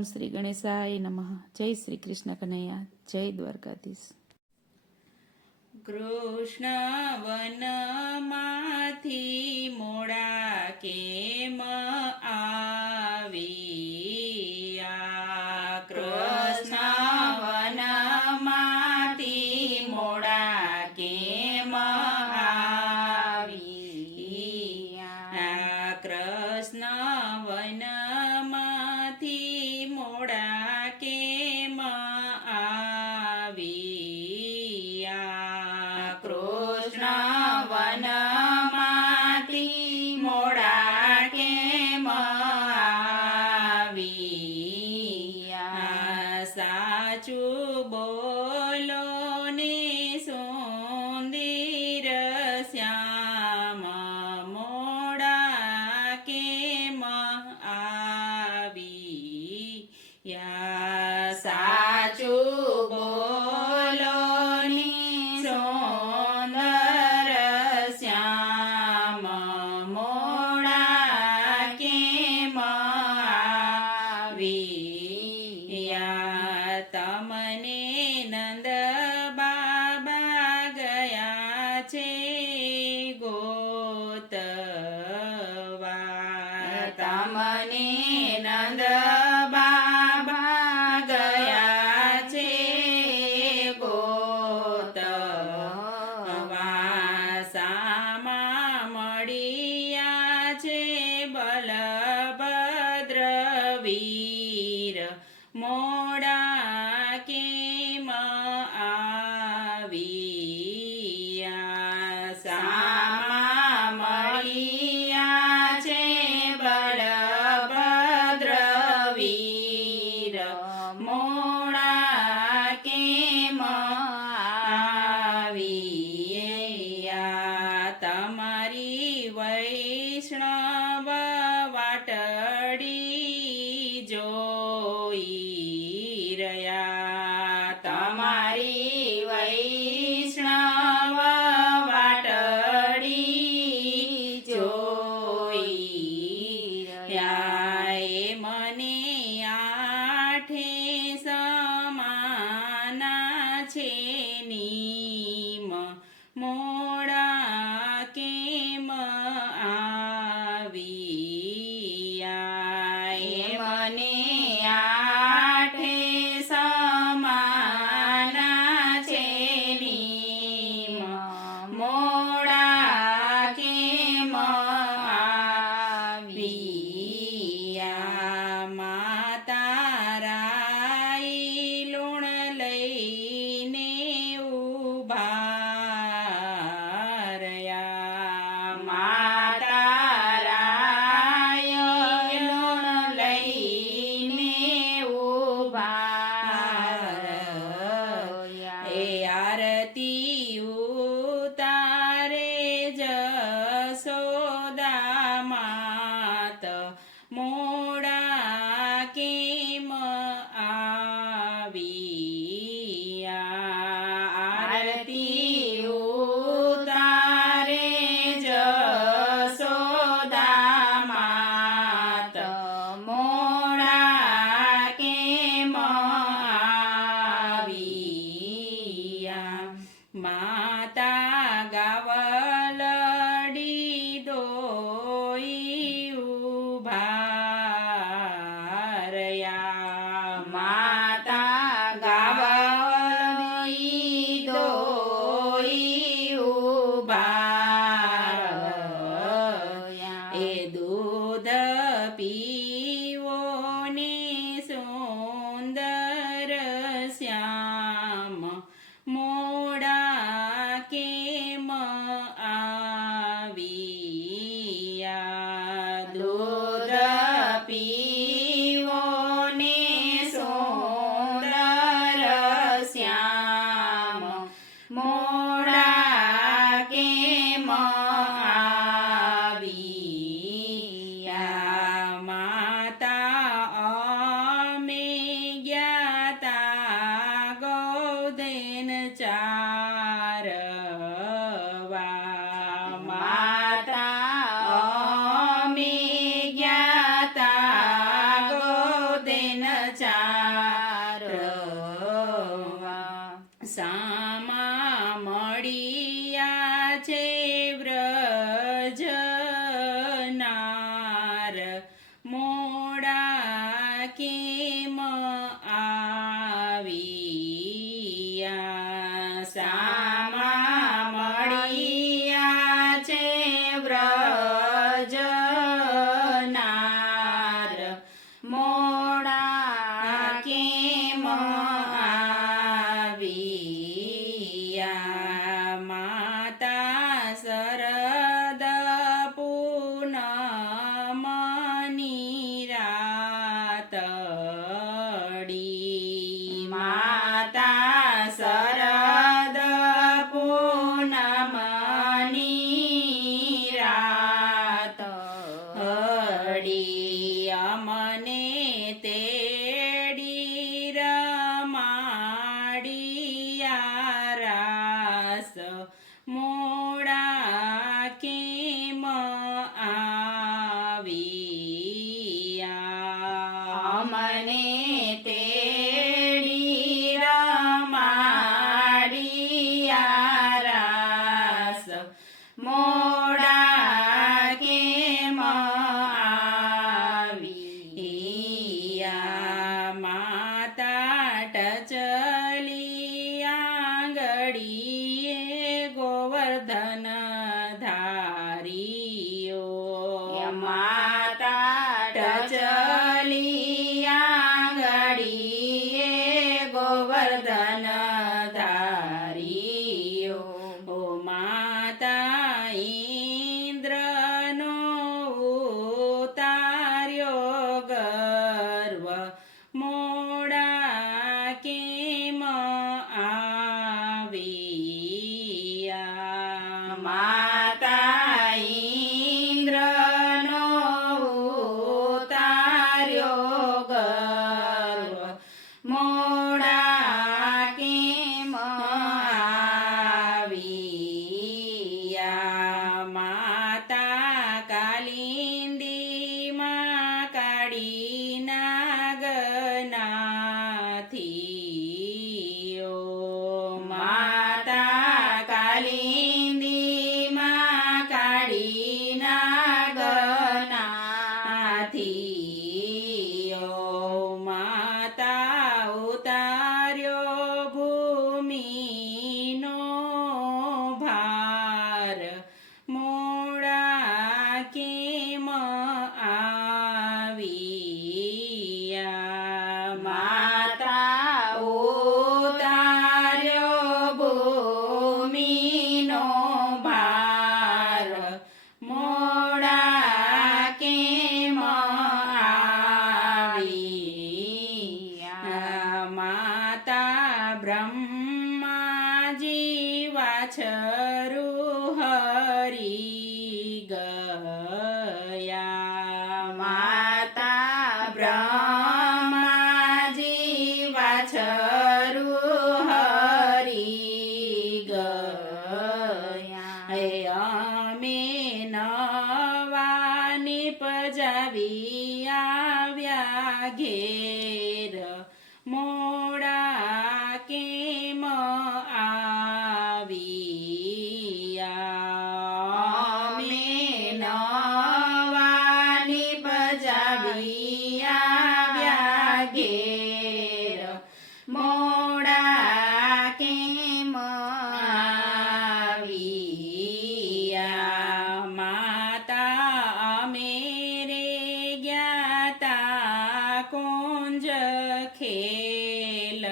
ઓમ શ્રી ગણેશાય નમઃ. જય શ્રી કૃષ્ણ કનૈયા. જય દ્વારકાધીશ. કૃષ્ણ વનમાંથી મોડા કેમ આવ્યા? કૃષ્ણ વનમાંથી મોડા કેમ આવ્યા? કૃષ્ણ વનમાંથી મોડા કેમ આવ્યા? કૃષ્ણ વનમાંથી મોડા કેમ આવ્યા? સાચું બોલો ને સુંદર શ્યામ, મોડા કેમ આવ્યા? સાચું બોલો ને સુંદર શ્યામ, મોડા કેમ આવ્યા? તમને નંદ બાબા ગયા છે ગોતવા. તમને નંદ બાબા ગયા છે ગોતવા. સામા મળ્યા છે બલભદ્ર વીર, મોડા કેમ આવ્યા? સામા મળ્યા છે બલભદ્ર વીર, મોડા કેમ આવ્યા? તમારી વૈષ્ણવ વાટડી જોઈ રહ્યા. તમારી વૈષ્ણવ વાટડી જોઈ રહ્યા. એ મને આઠે સમાના છે નીમ, મોડા કેમ આવ્યા? એ મને ચાર સામા મળ્યા છે વ્રજનાર મોડા કેમ આવ્યા સામા મળ્યા છે વ્રજનાર મોડા કેમ આવ્યા માતા શરદ પૂનમની રાતડી માતા શરદ પૂનમની રાતડી અમને તેડી રમાડિયા રાસ મોડા કેમ આવ્યા અમને તેડી રમાડિયા રાસ મોડા કેમ આવ્યા માતા ટચલી આંગળીએ ગોવર્ધન ધારિયો માતા ટચલી આંગળીએ ગોવર્ધન ધારિયો ઓ માતા ઇન્દ્રનો ઉતાર્યો ગર્વ મોડા કેમ આવ્યા માતા ઇન્દ્રનો ઉતાર્યો ગર્વ મોડા કેમ આવ્યા માતા કાલિંદી માં કાળી નાગનાથી માતા કાલિંદી માં કાળી નાગનાથી માતા ઉતાર્યો ભૂમિનો ભાર મોડા કેમ આવ્યા માતા ઉતાર્યો ભૂમિનો ભાર મોડા કેમ આવ્યા માતા બ્રહ્માજી વાછરુ હરી ગયા માતા બ્રહ્માજી વાછરુ હરી ગયા હે અમે નવા નિપજાવી આવ્યા ઘેર મોડા કેમ આવ્યા અમે નવા નિપજાવી આવ્યા ઘેર મોડા કેમ આવ્યા માતા અમે રે ગયા તા કુંજ ખેલ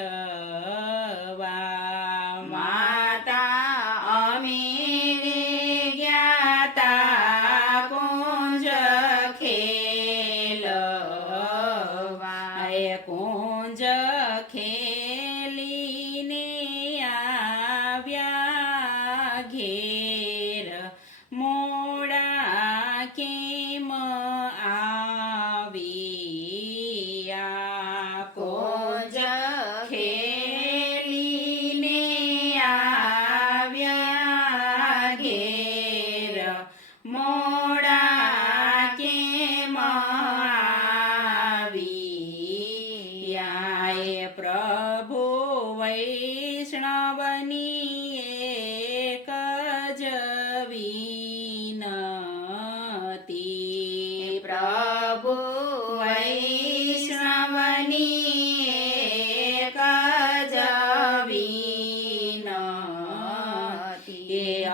આય પ્રભુ વૈષ્ણવની એક જ વિનતી પ્રભુ વૈષ્ણવની એક જ વિનતી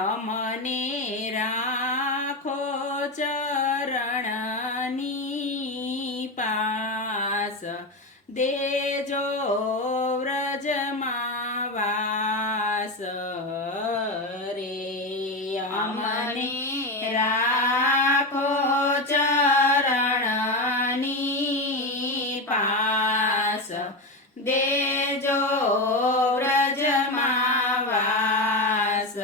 અમને રાખો ચરણની પાસ દેજો વ્રજમાં વાસ રે અમને રાખો ચરણની પાસ દેજો વ્રજમાં વાસ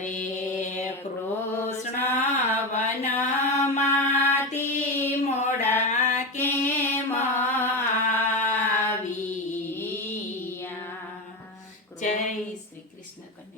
રે કૃષ્ણ વનમાંથી મોડા કેમ આવ્યા. જય શ્રી કૃષ્ણ કન્યા.